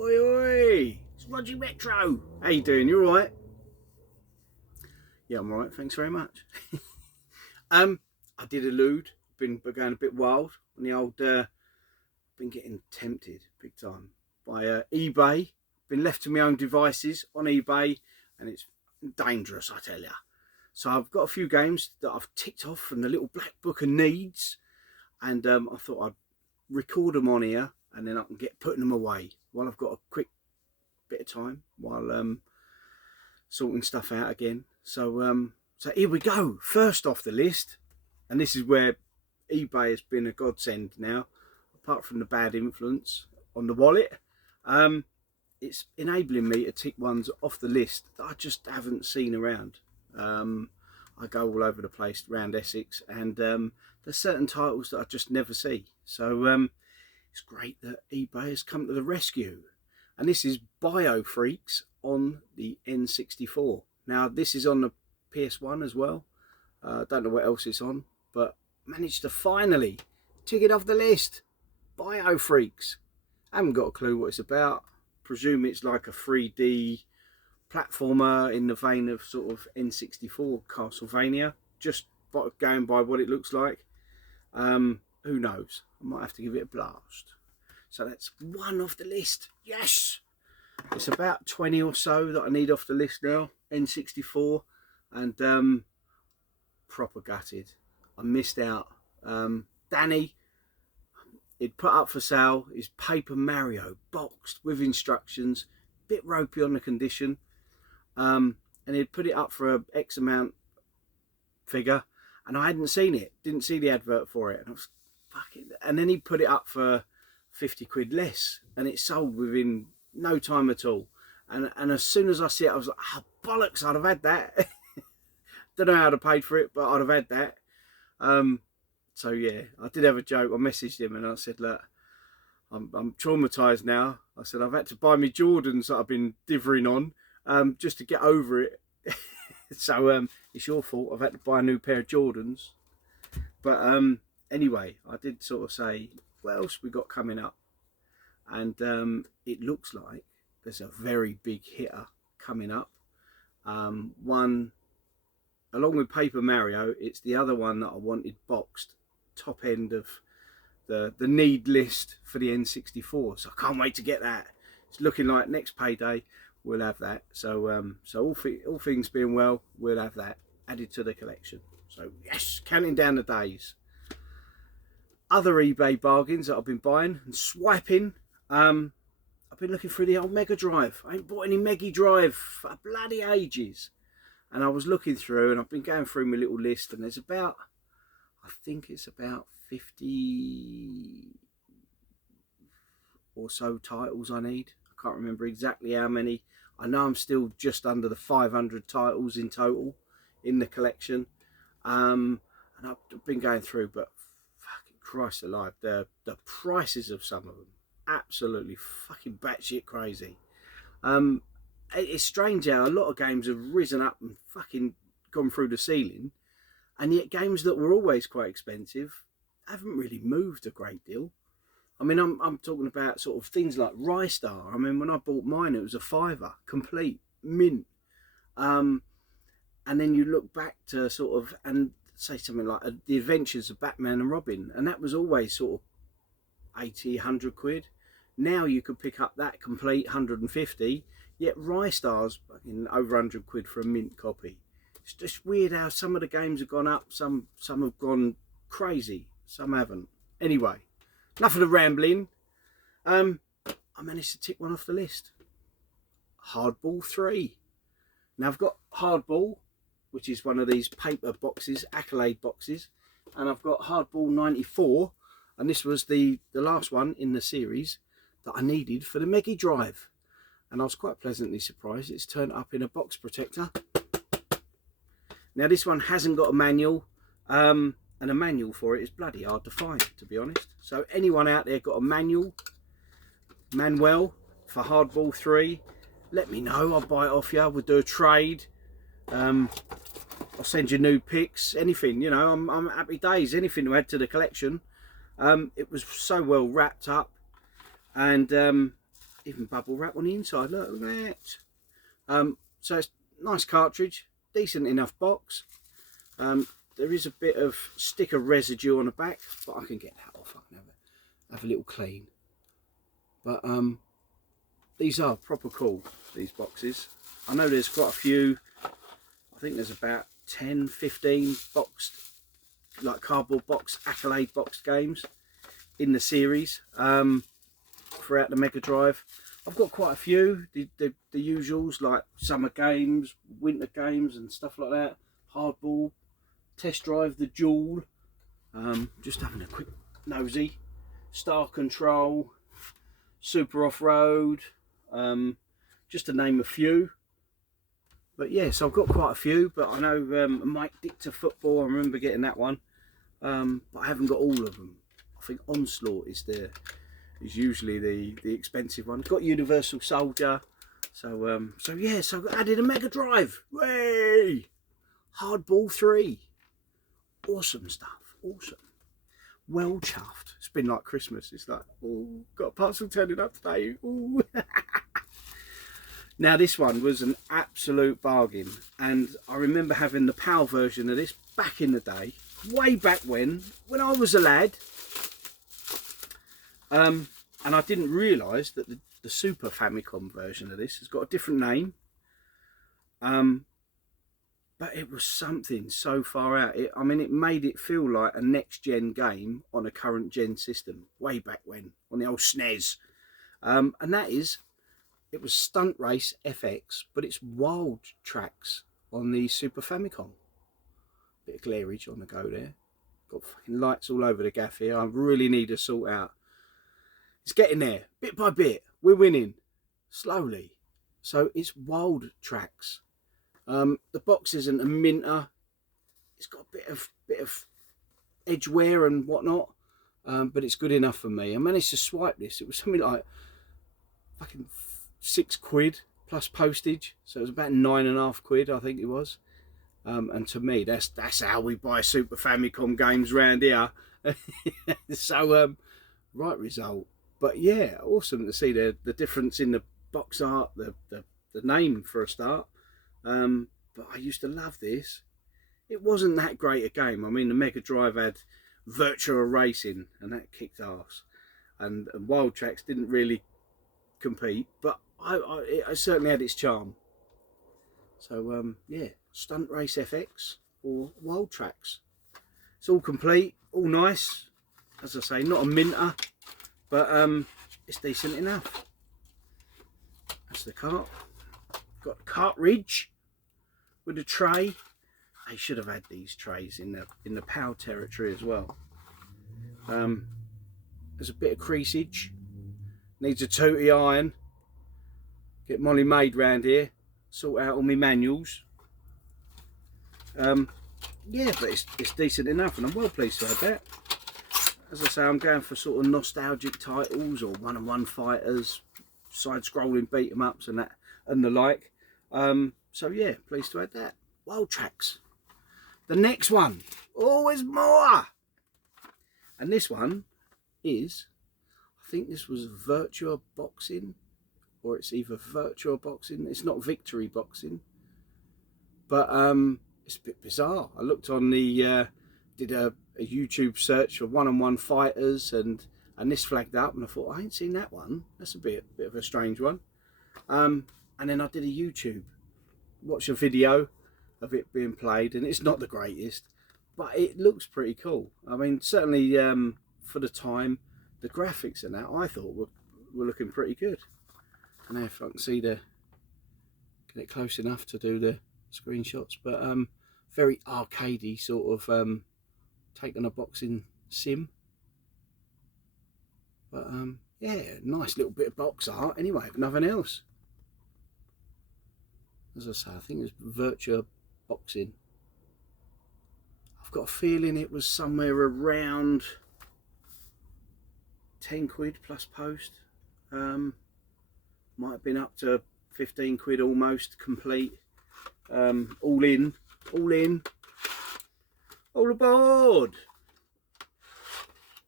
Oi, oi! It's Roger Metro. How you doing? You all right? Yeah, I'm all right. Thanks very much. I did allude. Been going a bit wild on the old. Been getting tempted big time by eBay. Been left to my own devices on eBay, and it's dangerous, I tell ya. So I've got a few games that I've ticked off from the little black book of needs, and I thought I'd record them on here, and then I can get putting them away while I've got a quick bit of time while sorting stuff out again. So here we go. First off the list, and this is where eBay has been a godsend now, apart from the bad influence on the wallet. It's enabling me to tick ones off the list that I just haven't seen around. I go all over the place around Essex, and there's certain titles that I just never see. So it's great that eBay has come to the rescue. And this is Biofreaks on the N64. Now, this is on the PS1 as well. Don't know what else it's on, but managed to finally tick it off the list. Biofreaks. I haven't got a clue what it's about. Presume it's like a 3D platformer in the vein of sort of N64 Castlevania. Just going by what it looks like. Who knows? I might have to give it a blast. So that's one off the list. Yes! It's about 20 or so that I need off the list now. N64. And proper gutted. I missed out. Danny, he'd put up for sale his Paper Mario boxed with instructions. Bit ropey on the condition. And he'd put it up for a X amount figure. And I hadn't seen it. Didn't see the advert for it. And I was fucking... And then he put it up for 50 quid less, and it sold within no time at all. And as soon as I see it, I was like, oh, bollocks, I'd have had that. Don't know how I'd have paid for it, but I'd have had that. So yeah, I did have a joke. I messaged him and I said, look, I'm traumatized now. I said, I've had to buy me Jordans that I've been dithering on just to get over it. So it's your fault. I've had to buy a new pair of Jordans. But anyway, I did sort of say, what else we got coming up? And it looks like there's a very big hitter coming up. One, along with Paper Mario, it's the other one that I wanted boxed, top end of the need list for the N64. So I can't wait to get that. It's looking like next payday we'll have that. So so all things being well, we'll have that added to the collection. So yes, counting down the days. Other eBay bargains that I've been buying and swiping. I've been looking through the old Mega Drive. I ain't bought any Mega Drive for bloody ages. And I was looking through, and I've been going through my little list, and there's about, I think it's about 50 or so titles I need. I can't remember exactly how many. I know I'm still just under the 500 titles in total in the collection. And I've been going through, but Christ alive, the prices of some of them, absolutely fucking batshit crazy. It's strange how a lot of games have risen up and fucking gone through the ceiling, and yet games that were always quite expensive haven't really moved a great deal. I mean, I'm talking about sort of things like Rystar. I mean, when I bought mine, it was a £5, complete, mint. And then you look back to sort of, and say something like The Adventures of Batman and Robin, and that was always sort of 80, 100 quid. Now you could pick up that complete 150, yet Rystar's fucking over 100 quid for a mint copy. It's just weird how some of the games have gone up, some have gone crazy, some haven't. Anyway, enough of the rambling. I managed to tick one off the list. Hardball 3. Now I've got Hardball, which is one of these paper boxes, Accolade boxes, and I've got Hardball 94, and this was the last one in the series that I needed for the Mega Drive, and I was quite pleasantly surprised it's turned up in a box protector. Now this one hasn't got a manual, and a manual for it is bloody hard to find, to be honest. So anyone out there got a manual for Hardball 3, let me know. I'll buy it off you. We'll do a trade. I'll send you new pics, anything, you know. I'm happy days, anything to add to the collection. It was so well wrapped up, and even bubble wrap on the inside. Look at that. So it's nice cartridge, decent enough box. There is a bit of sticker residue on the back, but I can get that off. I can have a little clean. But these are proper cool, these boxes. I know there's quite a few. I think there's about 10, 15 boxed, like cardboard box, Accolade boxed games in the series throughout the Mega Drive. I've got quite a few, the usuals like summer games, winter games and stuff like that. Hardball, Test Drive, the Duel. Just having a quick nosy. Star Control, Super Off-Road, just to name a few. But yes, yeah, so I've got quite a few, but I know Mike Dictor Football, I remember getting that one, but I haven't got all of them. I think Onslaught is usually the expensive one. Got Universal Soldier, so yeah, so I added a Mega Drive. Way! Hardball 3, awesome stuff, awesome. Well chuffed. It's been like Christmas. It's like, oh, got a parcel turning up today. Ooh. Now this one was an absolute bargain, and I remember having the PAL version of this back in the day, way back when I was a lad. And I didn't realise that the Super Famicom version of this has got a different name. But it was something so far out. I mean, it made it feel like a next-gen game on a current-gen system, way back when, on the old SNES. And that is, it was Stunt Race FX, but it's Wild Tracks on the Super Famicom. Bit of glareage on the go there. Got fucking lights all over the gaff here. I really need to sort out. It's getting there, bit by bit. We're winning, slowly. So it's Wild Tracks. The box isn't a minter. It's got a bit of edge wear and whatnot, but it's good enough for me. I managed to swipe this. It was something like fucking £6 plus postage, so it was about £9.50, I think it was. And to me, that's how we buy Super Famicom games round here. So right result. But yeah, awesome to see the difference in the box art, the name for a start. But I used to love this. It wasn't that great a game. I mean, the Mega Drive had Virtua Racing, and that kicked ass. And Wild Tracks didn't really compete, but it certainly had its charm. So yeah, Stunt Race FX or Wild Tracks. It's all complete, all nice. As I say, not a minter, but it's decent enough. That's the cart. Got a cartridge with a tray. I should have had these trays in the PAL territory as well. There's a bit of creasage. Needs a tooty iron. Get Molly made round here. Sort out all my manuals. Yeah, but it's decent enough, and I'm well pleased to have that. As I say, I'm going for sort of nostalgic titles or one-on-one fighters, side-scrolling beat-em-ups and that and the like. So yeah, pleased to add that. Wild Tracks. The next one, always more. And this one is, I think this was Virtua Boxing, or it's either Virtua Boxing. It's not Victory Boxing, but it's a bit bizarre. I looked on the did a YouTube search for one-on-one fighters, and this flagged up, and I thought, I ain't seen that one. That's a bit of a strange one. And then I did a YouTube, watch a video of it being played, and it's not the greatest, but it looks pretty cool. I mean, certainly for the time, the graphics and that I thought were looking pretty good. I don't know if I can see get it close enough to do the screenshots, but very arcadey sort of take on a boxing sim. But yeah, nice little bit of box art anyway, if nothing else. As I say, I think it's Virtua Boxing. I've got a feeling it was somewhere around £10 plus post. Might have been up to £15 almost complete. All in, all aboard.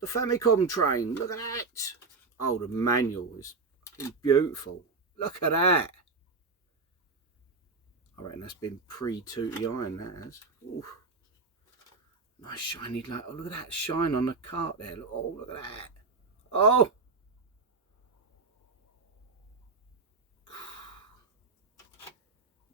The Famicom train, look at that. Oh, the manual is It's beautiful. Look at that. I reckon that's been pre-tooty iron, that has. Ooh. Nice shiny, like, oh, look at that shine on the cart there. Oh, look at that. Oh.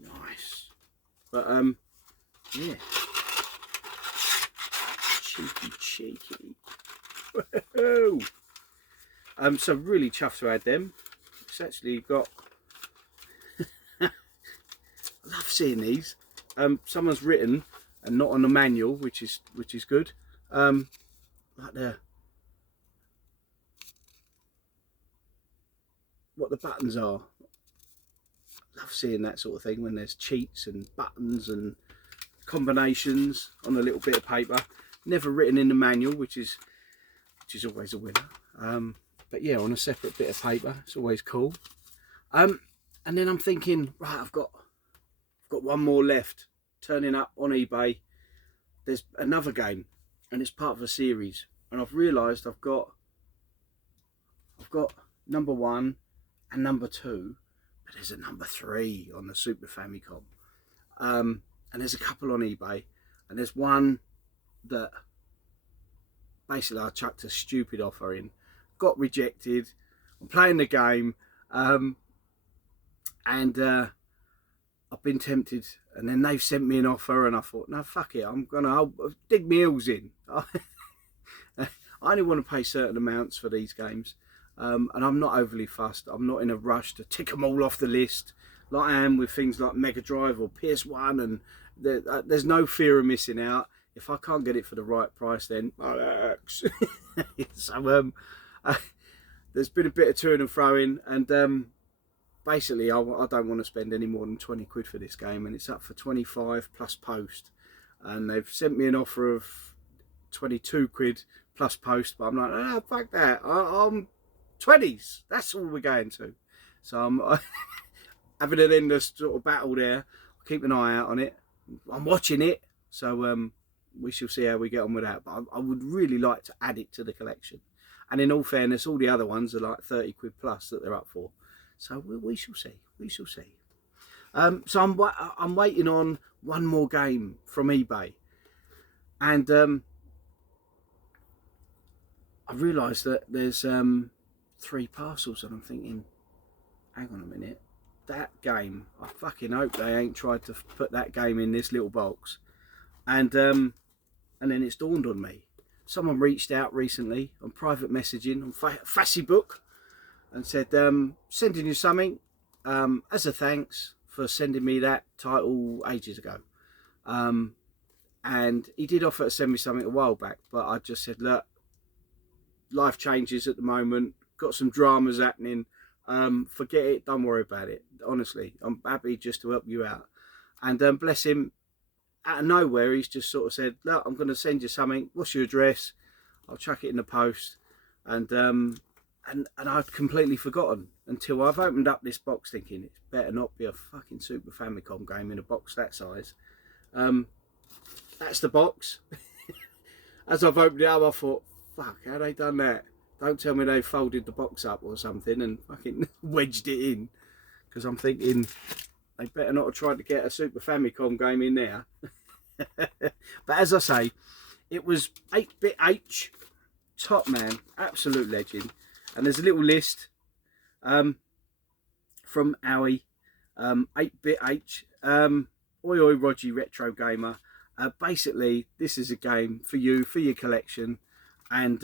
Nice. But, yeah. Cheeky. Woohoo! So really chuffed to add them. It's actually got... I love seeing these. Someone's written, and not on the manual, which is good. Like what the buttons are. Love seeing that sort of thing when there's cheats and buttons and combinations on a little bit of paper. Never written in the manual, which is always a winner. But yeah, on a separate bit of paper, it's always cool. And then I'm thinking, right, I've got one more left. Turning up on eBay, there's another game, and it's part of a series. And I've realised I've got number 1 and number 2, but there's a number 3 on the Super Famicom. And there's a couple on eBay, and there's one that basically I chucked a stupid offer in, got rejected. I'm playing the game, and I've been tempted, and then they've sent me an offer, and I thought, no, fuck it, I'll dig my heels in. I only want to pay certain amounts for these games, and I'm not overly fussed. I'm not in a rush to tick them all off the list like I am with things like Mega Drive or PS1, and there's no fear of missing out. If I can't get it for the right price, then bollocks. So there's been a bit of to and fro-ing, and basically I don't want to spend any more than 20 quid for this game, and it's up for 25 plus post, and they've sent me an offer of 22 quid plus post, but I'm like, oh, fuck that, I'm 20s, that's all we're going to. So I'm having an endless sort of battle there. I'll keep an eye out on it. I'm watching it, so we shall see how we get on with that. But I would really like to add it to the collection, and in all fairness, all the other ones are like 30 quid plus that they're up for. So we shall see. We shall see. So I'm waiting on one more game from eBay, and I realised that there's 3 parcels, and I'm thinking, hang on a minute, that game, I fucking hope they ain't tried to put that game in this little box. And then it's dawned on me. Someone reached out recently on private messaging on Facebook and said, sending you something as a thanks for sending me that title ages ago. And he did offer to send me something a while back, but I just said, look, life changes at the moment, got some dramas happening, forget it, don't worry about it. Honestly, I'm happy just to help you out. And bless him, out of nowhere, he's just sort of said, look, I'm going to send you something, what's your address? I'll chuck it in the post. And I'd completely forgotten until I've opened up this box thinking it better not be a fucking Super Famicom game in a box that size. That's the box. As I've opened it up, I thought, fuck, how they done that? Don't tell me they folded the box up or something and fucking wedged it in. Because I'm thinking, they better not have tried to get a Super Famicom game in there. But as I say, it was 8-Bit H, top man, absolute legend. And there's a little list from Owie, 8-Bit H, Oi Oi Rogie Retro Gamer. Basically, this is a game for you, for your collection, and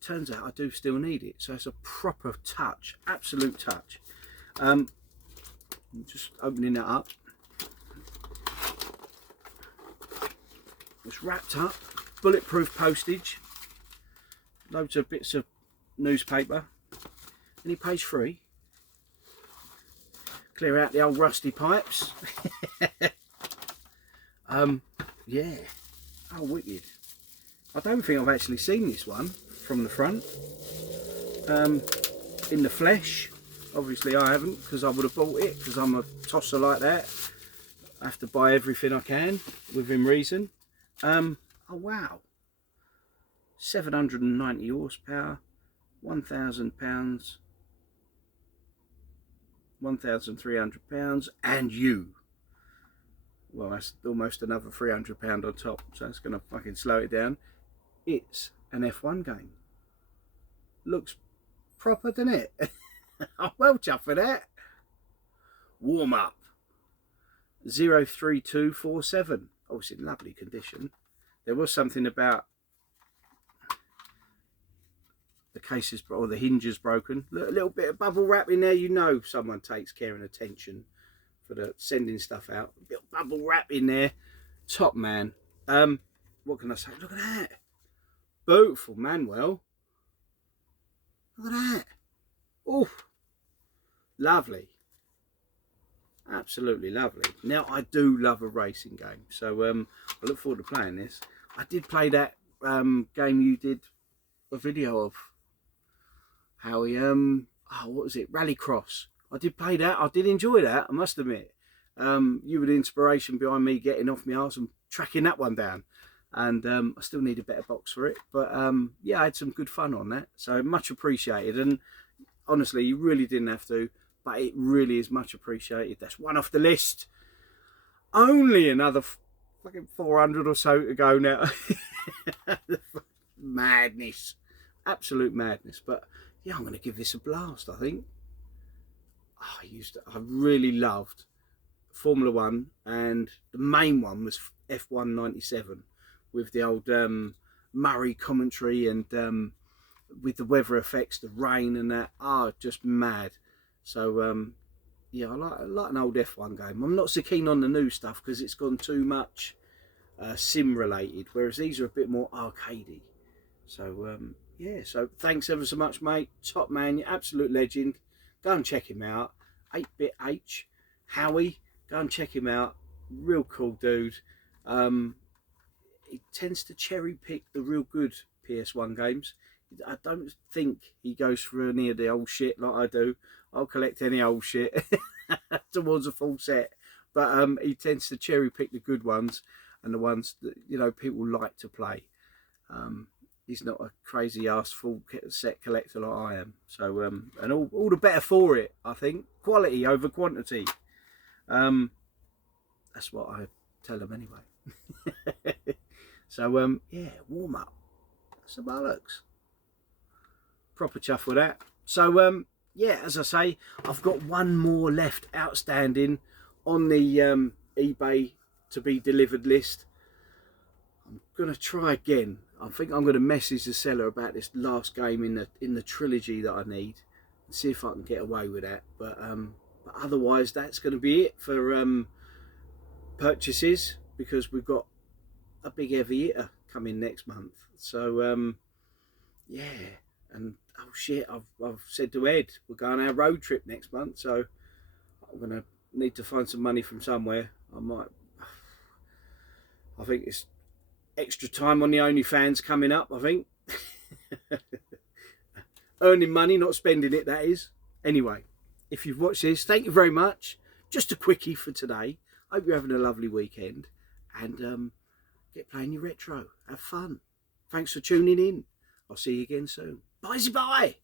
turns out I do still need it. So it's a proper touch, absolute touch. I'm just opening that up. It's wrapped up, bulletproof postage, loads of bits of newspaper, any page 3. Clear out the old rusty pipes. Yeah, oh wicked. I don't think I've actually seen this one from the front in the flesh. Obviously I haven't, because I would have bought it, because I'm a tosser like that. I have to buy everything I can within reason. Oh wow, 790 horsepower, £1,000, £1,300, and you. Well, that's almost another £300 on top, so it's going to fucking slow it down. It's an F1 game. Looks proper, doesn't it? I'm well chuffed for that. Warm up. 03247. Oh, it's in lovely condition. There was something about the cases or the hinges broken. A little bit of bubble wrap in there. You know someone takes care and attention for the sending stuff out. A bit of bubble wrap in there. Top man. What can I say? Look at that. Beautiful Manuel. Look at that. Oh, lovely. Absolutely lovely. Now, I do love a racing game, so I look forward to playing this. I did play that game you did a video of, Howie. Oh, what was it? Rallycross. I did play that. I did enjoy that, I must admit. You were the inspiration behind me getting off my arse and tracking that one down. And I still need a better box for it. But yeah, I had some good fun on that. So much appreciated. And honestly, you really didn't have to. But it really is much appreciated. That's one off the list. Only another fucking 400 or so to go now. Madness. Absolute madness. But yeah, I'm going to give this a blast, I think. Oh, I really loved Formula 1. And the main one was F1 97. With the old Murray commentary and with the weather effects, the rain and that. Oh, just mad. So, yeah, I like an old F1 game. I'm not so keen on the new stuff because it's gone too much sim-related, whereas these are a bit more arcadey. So, yeah, so thanks ever so much, mate. Top man, you're absolute legend. Go and check him out. 8-Bit H, Howie, go and check him out. Real cool dude. He tends to cherry-pick the real good PS1 games. I don't think he goes for any of the old shit like I do. I'll collect any old shit towards a full set. But he tends to cherry pick the good ones and the ones that, you know, people like to play. He's not a crazy ass full set collector like I am. So, and all the better for it, I think. Quality over quantity. That's what I tell them anyway. So, yeah, warm up. Some bollocks. Proper chuff with that. So, yeah, as I say, I've got one more left outstanding on the eBay to be delivered list. I'm gonna try again. I think I'm gonna message the seller about this last game in the trilogy that I need and see if I can get away with that. But otherwise, that's gonna be it for purchases, because we've got a big heavy hitter coming next month. So yeah, and oh shit, I've said to Ed we're going on our road trip next month, so I'm gonna need to find some money from somewhere. I think it's extra time on the OnlyFans coming up, I think. Earning money, not spending it, that is. Anyway, if you've watched this, thank you very much. Just a quickie for today. Hope you're having a lovely weekend, and get playing your retro. Have fun. Thanks for tuning in. I'll see you again soon. Bye-bye.